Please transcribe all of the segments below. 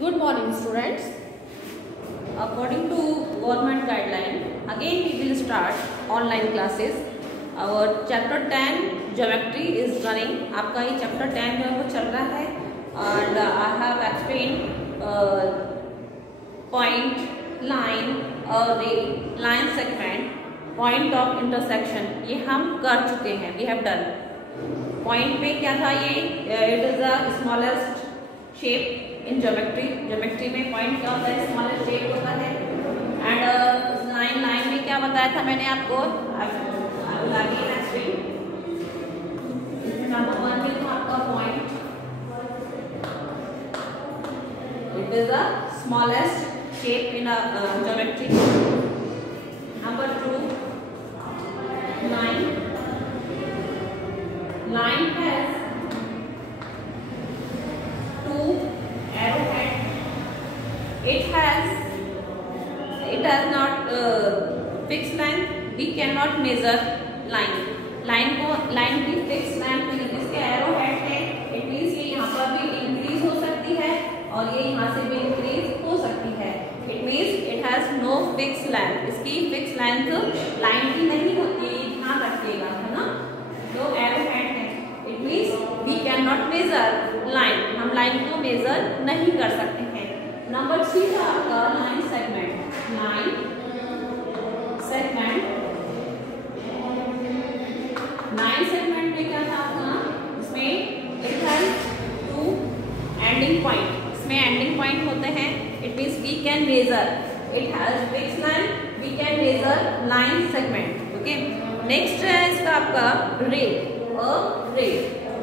Good morning, students. According to government guideline, again we will start online classes. Our chapter 10 geometry is running. आपका ये chapter 10 जो है वो चल रहा है and I have explained point, line और line segment, point of intersection ये हम कर चुके हैं. We have done. Point पे क्या था ये? It is the smallest shape in geometry में पॉइंट क्या होता है? स्मॉलेस्ट शेप होता है. एंड लाइन में क्या बताया था मैंने आपको? नंबर 1 में तो आपका point it is the smallest shape in geometry. Number 2 line has arrowhead. It has not fixed length. We cannot measure line की fixed length नहीं. जिसके arrowhead है it means ये यहाँ पर भी increase हो सकती है और ये यहाँ से भी increase हो सकती है. It means it has no fixed length. इसकी fixed length line की नहीं होती है. ये ध्यान रखिएगा, है ना. जो arrowhead है it means we cannot measure line. हम लाइन को मेजर नहीं कर सकते हैं. नंबर 3 था आपका लाइन सेगमेंट. लाइन सेगमेंट में क्या था आपका? इसमें इट हैज 2 एंडिंग पॉइंट. इसमें एंडिंग पॉइंट होते हैं. It means we can measure. It has fixed line. We can measure line segment. Okay. Next है इसका आपका ray.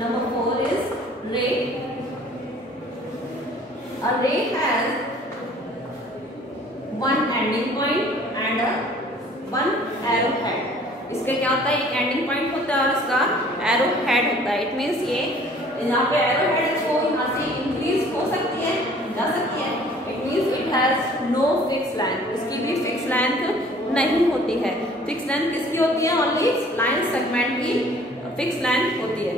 Number 4 is ray. A ray has one ending point and one arrowhead. इसका क्या होता है? एक एंडिंग पॉइंट होता है और इसका arrowhead होता है. इट मीन्स ये यहाँ पे arrowhead को यहाँ से इंक्रीज हो सकती है, जा सकती है. It means it has no fix length. इसकी भी फिक्स लेंथ नहीं होती है. फिक्स लेंथ किसकी होती है? ओनली लाइन सेगमेंट की फिक्स लेंथ होती है.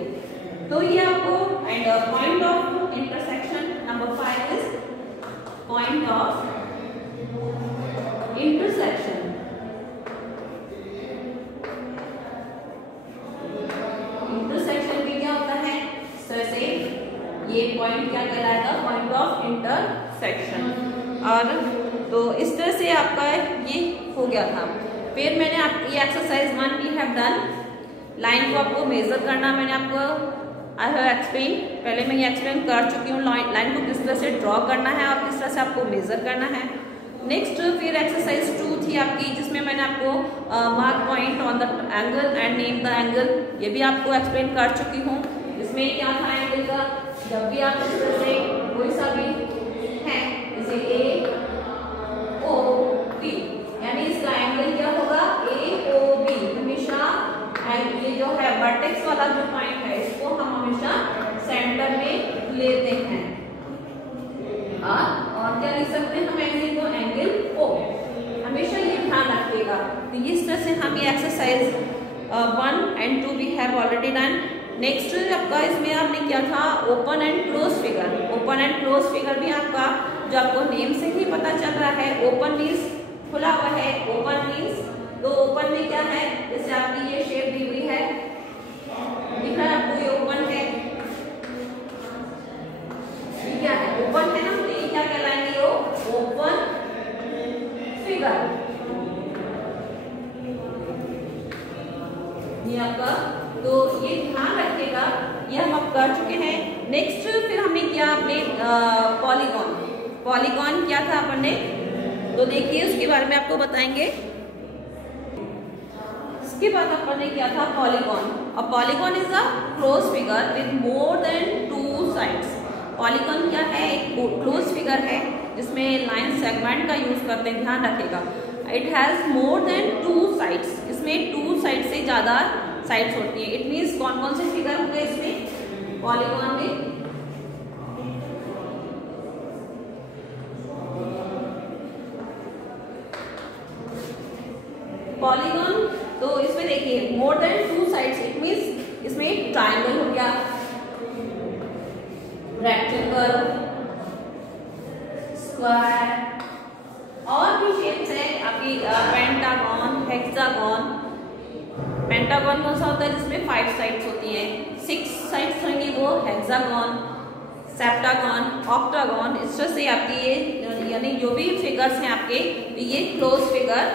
तो ये आपको and point of intersection. Number 5 is point of intersection. Intersection में क्या होता है? जैसे ये पॉइंट क्या कहलाएगा? Point of intersection. और तो इस तरह से आपका ये हो गया था. फिर मैंने आपकी exercise 1 we have done. Line को आपको मेजर करना मैंने आपको आई हैव एक्सप्लेन. पहले मैं ये एक्सप्लेन कर चुकी हूँ लाइन को किस तरह से ड्रॉ करना है और किस तरह से आपको मेजर करना है. नेक्स्ट फिर एक्सरसाइज 2 थी आपकी जिसमें मैंने आपको mark point on the angle and name the angle. ये भी आपको एक्सप्लेन कर चुकी हूँ. इसमें क्या था एंगल का? जब भी आप इस तरह से कोई सा भी है जैसे AOB यानी इसका एंगल क्या होगा? AOB. हमेशा ये जो है वर्टेक्स वाला जो पॉइंट है इसको हम हमेशा सेंटर में लेते हैं. और क्या लिख सकते हैं हम एंगल को? Angle O. हमेशा ये ध्यान रखिएगा. तो इस तरह से हम ये exercise 1 and 2 we have already done. Next आपका इसमें आपने क्या था? Open and close figure. Open and close figure भी आपका जो आपको नेम से ही पता चल रहा है. ओपन मीन्स खुला हुआ है. ओपन मीन्स तो ओपन में क्या है? जैसे आपकी ये शेप दी हुई है, दिख रहा है आपको? ये ओपन है. ये क्या है? ओपन है ना. तो ये क्या कहलाएंगे? वो ओपन फिगर. ये आपका तो ये ध्यान रखिएगा. ये हम अब कर चुके हैं. नेक्स्ट फिर हमने क्या? आपने पॉलीगॉन क्या था अपन ने? तो देखिए उसके बारे में आपको बताएंगे. इसके बाद अपन ने क्या था? पॉलीगॉन. और polygon is a close figure with more than 2 sides. Polygon क्या है? एक क्लोज फिगर है जिसमें लाइन सेगमेंट का यूज करते हैं. ध्यान रखिएगा. It has more than 2 sides. इसमें 2 साइड से ज्यादा साइड्स होती है. इट मीन्स कौन कौन से फिगर होंगे इसमें? पॉलीगॉन में पॉलीगॉन तो इसमें देखिए मोर देन 2 साइड्स. इट मीन्स इसमें ट्राइंगल हो गया, रेक्टेंगल, स्क्वायर, और भी शेप्स है आपकी पेंटागन, हेक्सागन। पेंटागन कौन सा होता है जिसमें 5 साइड्स होती हैं, 6 साइड्स होंगी वो हेक्सागन, सेप्टागन, ऑक्टागन। इस तरह से आपकी ये यानी जो भी फिगर्स हैं आपके ये क्लोज फिगर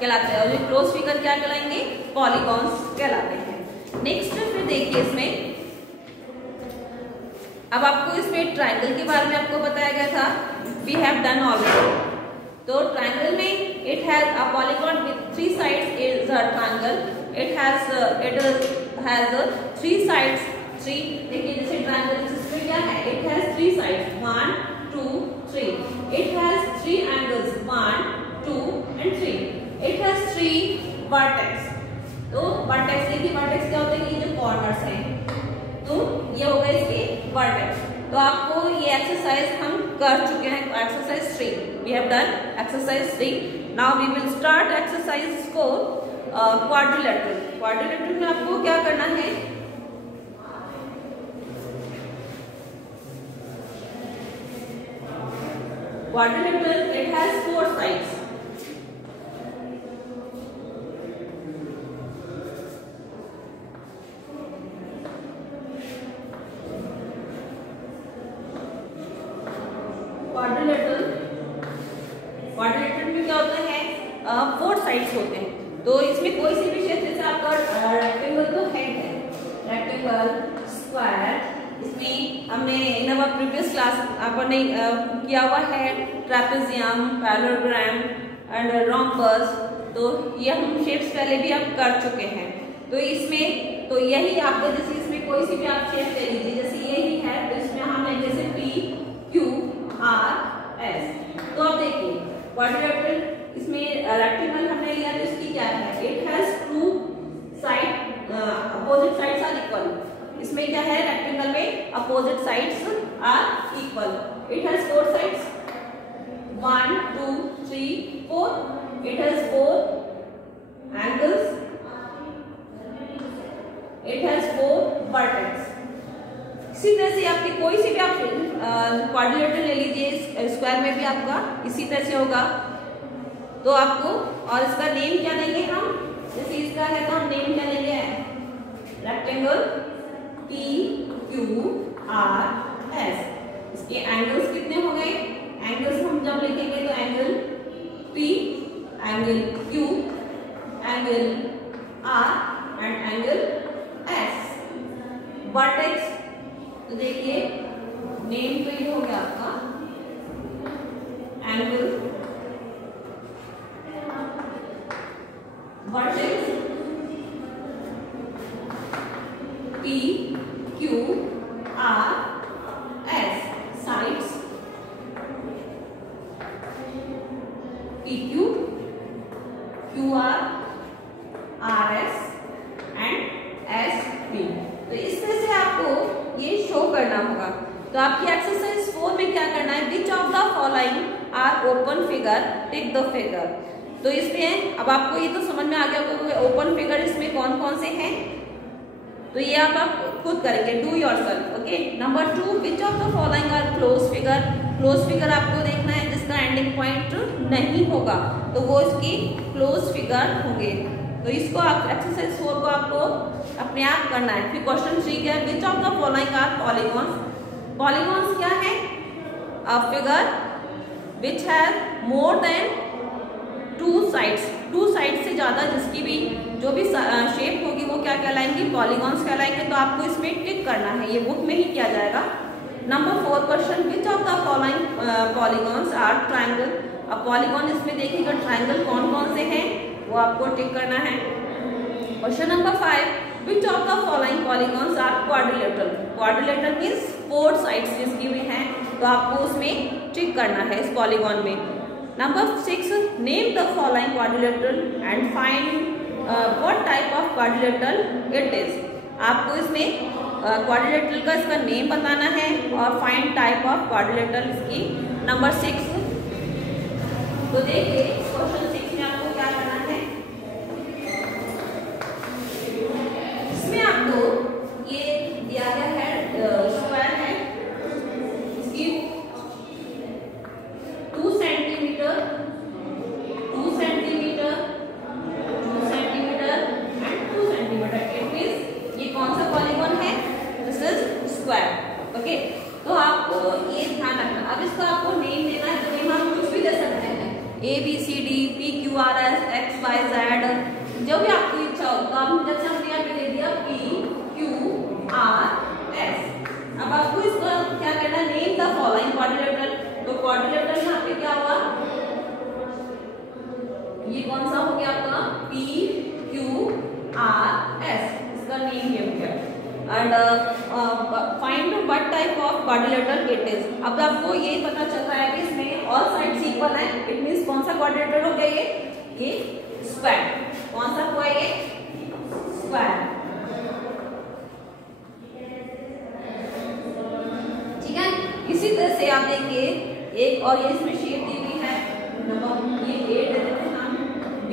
कहलाते हैं, और ये क्लोज फिगर क्या कहलाएंगे, पॉलीगॉन्स कहलाते हैं। नेक्स्ट फिर देखिए इसमें अब आपको इसमें ट्रायंगल के बारे में आपको बताया गया था, वी हैव डन ऑलरेडी। तो ट्रायंगल में it has a polygon with 3 sides is a triangle, it has 3 sides 3। देखिए जैसे ट्रायंगल इसमें क्या है, it has 3 sides 1 2 3, it has 3 angles 1 2 and 3, it has 3 vertex. तो वर्टेक्स देखिए, वर्टेक्स क्या होते हैं, ये जो कॉर्नर्स हैं, तो ये हो गए इसके वर्टेक्स। तो आपको ये एक्सरसाइज हम कर चुके हैं, exercise 3 we have done exercise 3। Now we will start exercise 4 quadrilateral. Quadrilateral में आपको क्या करना है, quadrilateral it has 4 sides, quadrilateral में क्या होता है, 4 साइड्स होते हैं। तो इसमें कोई सी भी शेप, जैसे आपका रेक्टेंगल तो हेड है, रेक्टेंगल, स्क्वायर, इसमें हमने इन अवर प्रीवियस क्लास आपने किया हुआ है ट्रेपेजियम, पैरेललोग्राम एंड रोम्बस। तो ये हम शेप्स पहले भी आप कर चुके हैं। तो इसमें तो यही आपको जैसे इसमें कोई सी भी आप शेप ले लीजिए, जैसे यही है, तो इसमें हम लेंगे जैसे P Q R S। तो अब देखिए क्वाड्रिलेटरल, इसमें रेक्टेंगल हमने लिया, तो इसकी क्या है, it has 2 side, opposite sides are equal. इसमें क्या है, रेक्टेंगल में opposite sides are equal. It has 4 sides 1 2 3 4, it has 4 angles, it has 4 vertex. इसी तरह से आपकी कोई सी भी आप क्वाड्रिलेटरल ले लीजिए, स्क्वायर में भी आपका इसी तरह से होगा। तो आपको, और इसका नेम क्या देंगे हम, जैसे इसका है तो हम नेम क्या देंगे, rectangle P Q R S। इसके एंगल्स कितने हो गए, एंगल्स हम जब लिखेंगे तो angle P, angle Q, angle R and angle S। Vertex तो देखिए नेम तो ये हो गया आपका angle, vertex P Q R S, sides P Q Q R R S and S P। तो इस तरह से आपको ये शो करना होगा। तो आपकी एक्सरसाइज 4 में क्या करना है, which of the following are open figure, tick the figure. तो इसमें अब आपको ये तो समझ में आ गया होगा ओपन फिगर इसमें कौन कौन से हैं। तो ये आप खुद करेंगे, do yourself. Okay, number 2, which of the following are close figure. Close figure आपको देखना है जिसका एंडिंग पॉइंट नहीं होगा, तो वो इसकी क्लोज फिगर होंगे। तो इसको आप एक्सरसाइज 4 को आपको अपने आप करना है। फिर क्वेश्चन 3 क्या है, which of the following are polygons. Polygons क्या है, a figure which has more than 2 sides, 2 side से ज्यादा जिसकी भी जो भी शेप होगी वो क्या कहलाएंगी, पॉलीगॉन्स कहलाएंगे। तो आपको इसमें टिक करना है, ये बुक में ही किया जाएगा। Number 4 question, which of the following polygons are triangle. अब पॉलीगॉन इसमें देखिएगा ट्रायंगल कौन कौन से हैं वो आपको टिक करना है। Question number 5, which of the following polygons are quadrilateral. Quadrilateral means 4 sides जिसकी भी हैं, तो आपको उसमें टिक करना है इस पॉलीगॉन में। Number 6, name the following quadrilateral and find what type of quadrilateral it is. आपको इसमें क्वाड्रिलेटरल का इसका नेम बताना है और फाइंड टाइप ऑफ क्वाड्रिलेटरल इसकी। नंबर 6, तो देखिए क्वेश्चन 6 में आपको क्या करना है, इसमें आपको ये दिया गया है स्क्वायर है, इसकी 2 आपको ये ध्यान रखना। अब इसको आपको नेम देना है, तो नेम आप कुछ भी दे सकते हैं, ABCD, PQRS, XYZ, जो भी आपकी इच्छा हो। तो आपने जैसे हमने यहाँ पे दे दिया PQRS। अब आपको इसको क्या करना है, नेम द फॉलोइंग क्वाड्रिलेटरल। तो क्वाड्रिलेटरल यहाँ पे क्या हुआ, ये कौन सा हो गया आपका PQRS, इसका नेम ये हो गया। And find what type of quadrilateral it is. अब आपको ये पता चल रहा है कि इसमें ऑल साइड्स इक्वल है, इट मींस कौन सा क्वाड्रिलेटरल हो गया, ये स्क्वायर। कौन सा हुआ, ये स्क्वायर। ठीक है, इसी तरह से आप देखिए एक और ये इसमें शेप दी हुई है, ये A दे देते हैं हम, B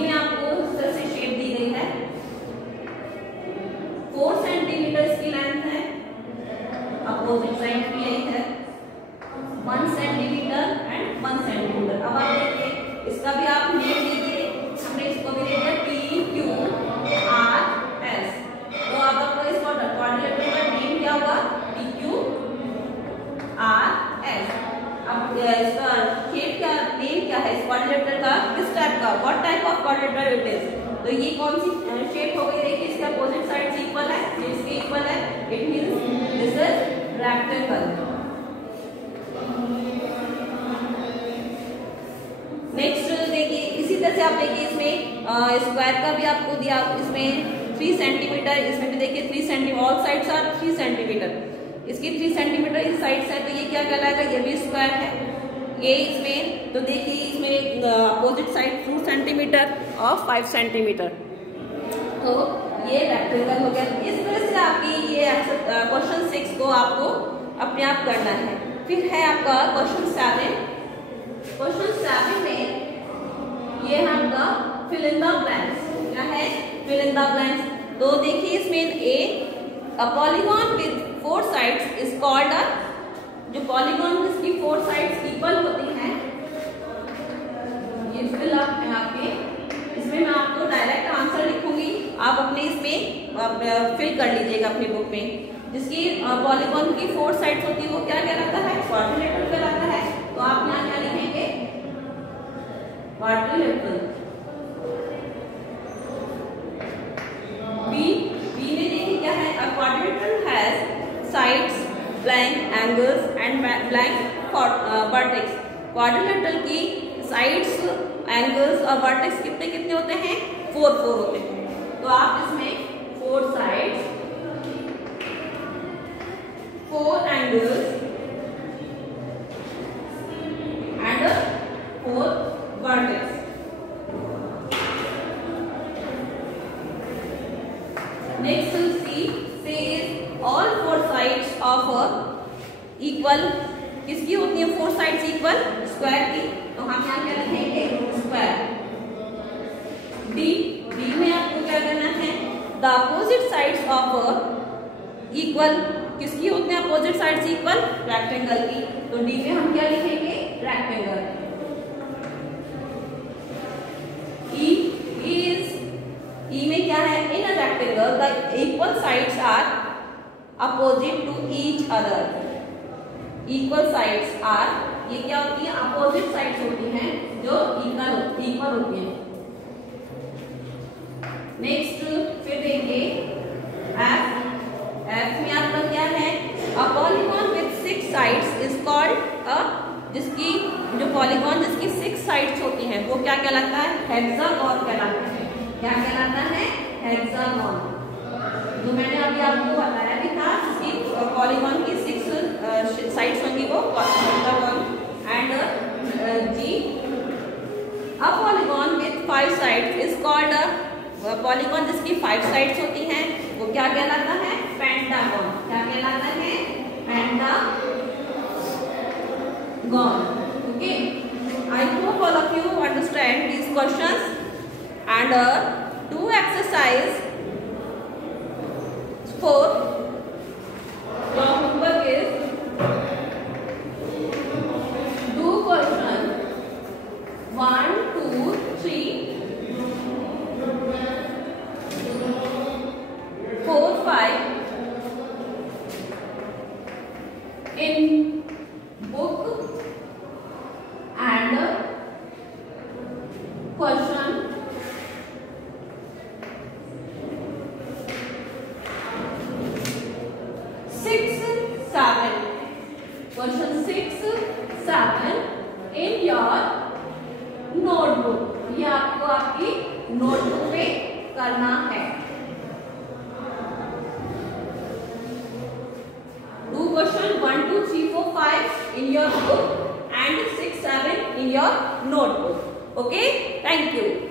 में आपको इस तरह से शेप दी गई है। 4 सेंटीमीटर इसकी लेंथ है, अपोजिट साइड भी यही है 1 सेंटीमीटर एंड 1 सेंटीमीटर। अब आप देखिए इसका भी आप नेम दीजिए, हमने इसको भी दे दिया PQRS। तो अब आपको इस क्वाड्रिलेटरल का नेम क्या होगा, PQRS। अब इसका शेप क्या, नेम क्या है इस क्वाड्रिलेटरल का, किस टाइप का, what type of quadrilateral it is. तो ये कौन सी शेप हो गई, देखिए इसका अपोजिट साइड्स इक्वल है, ये इसके इक्वल है, it means this is rectangle. Next देखिए इसी तरह से आप देखिए इसमें स्क्वायर का भी आपको दिया, इसमें 3 सेंटीमीटर, इसमें भी देखिए 3 centimetre, all sides are 3 centimetre, इसकी 3 सेंटीमीटर इस साइड्स है, तो ये क्या कहलाएगा, ये भी स्क्वायर है। ये इसमें तो देखिए इसमें अपोजिट साइड 2 सेंटीमीटर और 5 सेंटीमीटर, तो ये रेक्टेंगल हो गया। इस तरह से आपकी ये क्वेश्चन 6 को आपको अपने आप करना है। फिर है आपका क्वेश्चन 7। क्वेश्चन 7 में ये है आपका फिल इन द ब्लैंक्स। क्या है, फिल इन द ब्लैंक्स। तो देखिए इसमें a polygon with 4 sides is called a, जो पॉलीगॉन जिसकी 4 साइड्स इक्वल होती हैं, ये फिल अप है आपके। इसमें मैं आपको डायरेक्ट आंसर लिखूंगी, आप अपने इसमें फिल कर लीजिएगा अपनी बुक में। जिसकी पॉलीगॉन की 4 साइड्स होती है वो क्या कहलाता है, क्वाड्रिलेटरल कहलाता है। तो आप यहाँ क्या लिखेंगे, क्वाड्रिलेटरल। बी में देखिए क्या है, a quadrilateral has sides, blank angles and blank vertex। Quadrilateral की साइड्स, एंगल्स और वर्टेक्स कितने कितने होते हैं, 4 होते हैं। तो आप इसमें 4 sides, 4 angles and 4 vertex. Next C says all 4 sides of equal, किसकी होती है 4 साइड्स इक्वल, स्क्वायर की। तो हम यहाँ क्या लिखेंगे, स्क्वायर। डी में आपको क्या करना है, the opposite sides of equal, किसकी होती है अपोजिट साइड्स इक्वल, रेक्टेंगल की। तो डी में हम क्या लिखेंगे, रेक्टेंगल। ई में क्या है, in a rectangle the equal sides are opposite to each other. Equal sides are, ये क्या होती है, अपोजिट साइड्स होती हैं जो इक्वल होती हैं। नेक्स्ट फिर देखिए एफ में आपका क्या है, अ polygon with 6 sides is called अ, जिसकी जो पॉलीगॉन जिसकी 6 साइड्स होती हैं वो क्या कहलाता है, हेक्सागोन कहलाता है। क्या कहलाता है, हेक्सागोन। जो मैंने अभी आपको बताया भी था, जिसकी पॉलीगॉन की 6 साइड्स होंगी वो hexagon. And G a polygon with 5 sides is called a, polygon जिसकी 5 साइड्स होती हैं वो क्या कहलाता है, पेंटागन। क्या कहलाता है, pentagon. Okay, I hope all of you understand these questions and do exercise 4। your homework is do question 1, 2, 3, 4, 5, in book and question 6-7. Question 6-7 in your notebook. ये आपको आपकी नोटबुक पे करना है. Do question 1, 2, 3, 4, 5 in your book and 6, 7 in your notebook. Okay? Thank you.